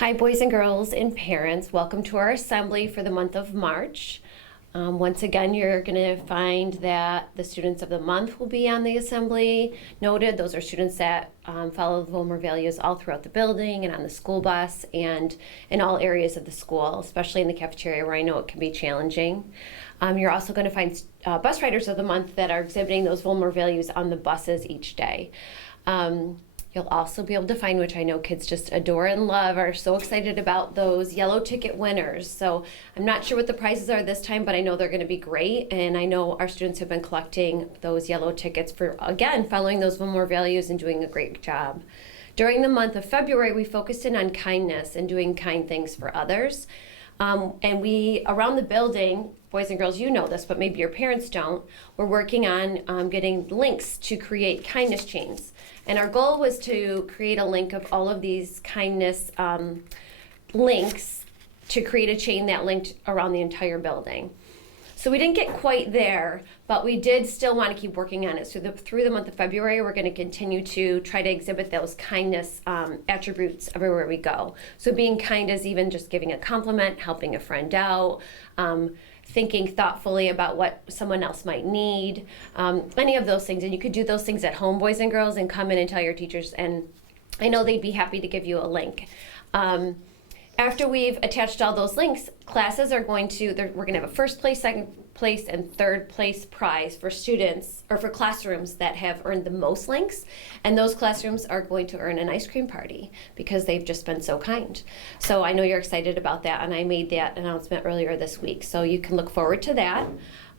Hi, boys and girls and parents. Welcome to our assembly for the month of March. Once again, you're going to find that the students of the month will be on the assembly. Noted, those are students that follow the Vollmer values all throughout the building and on the school bus and in all areas of the school, especially in the cafeteria where I know it can be challenging. You're also going to find bus riders of the month that are exhibiting those Vollmer values on the buses each day. You'll also be able to find, which I know kids just adore and love, are so excited about, those yellow ticket winners. So I'm not sure what the prizes are this time, but I know they're going to be great. And I know our students have been collecting those yellow tickets for, again, following those Vollmer values and doing a great job. During the month of February, we focused in on kindness and doing kind things for others. And we, around the building, boys and girls, you know this, but maybe your parents don't, we're working on getting links to create kindness chains. And our goal was to create a link of all of these kindness links to create a chain that linked around the entire building. So we didn't get quite there, but we did still want to keep working on it. So through the month of February, we're going to continue to try to exhibit those kindness attributes everywhere we go. So being kind is even just giving a compliment, helping a friend out, thinking thoughtfully about what someone else might need, any of those things. And you could do those things at home, boys and girls, and come in and tell your teachers, and I know they'd be happy to give you a link. After we've attached all those links, classes are going to, we're going to have a first place, second place, and third place prize for students, or for classrooms that have earned the most links. And those classrooms are going to earn an ice cream party because they've just been so kind. So I know you're excited about that, and I made that announcement earlier this week. So you can look forward to that.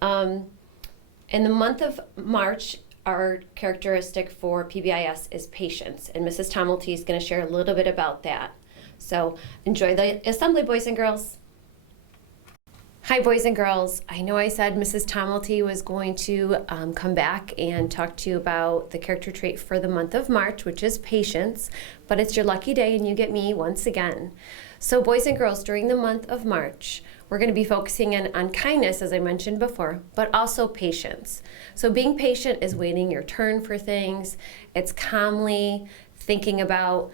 In the month of March, our characteristic for PBIS is patience, and Mrs. Tomelty is going to share a little bit about that. So enjoy the assembly, boys and girls. Hi, boys and girls. I know I said Mrs. Tomelty was going to come back and talk to you about the character trait for the month of March, which is patience, but it's your lucky day and you get me once again. So boys and girls, during the month of March, we're going to be focusing on kindness, as I mentioned before, but also patience. So being patient is waiting your turn for things. It's calmly thinking about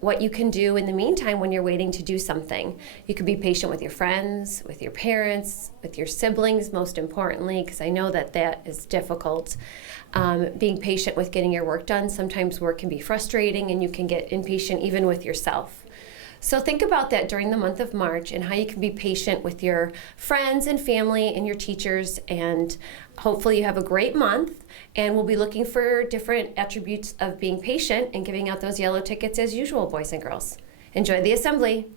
what you can do in the meantime when you're waiting to do something. You can be patient with your friends, with your parents, with your siblings, most importantly, because I know that that is difficult. Being patient with getting your work done. Sometimes work can be frustrating and you can get impatient even with yourself. So think about that during the month of March and how you can be patient with your friends and family and your teachers, and hopefully you have a great month, and we'll be looking for different attributes of being patient and giving out those yellow tickets as usual, boys and girls. Enjoy the assembly.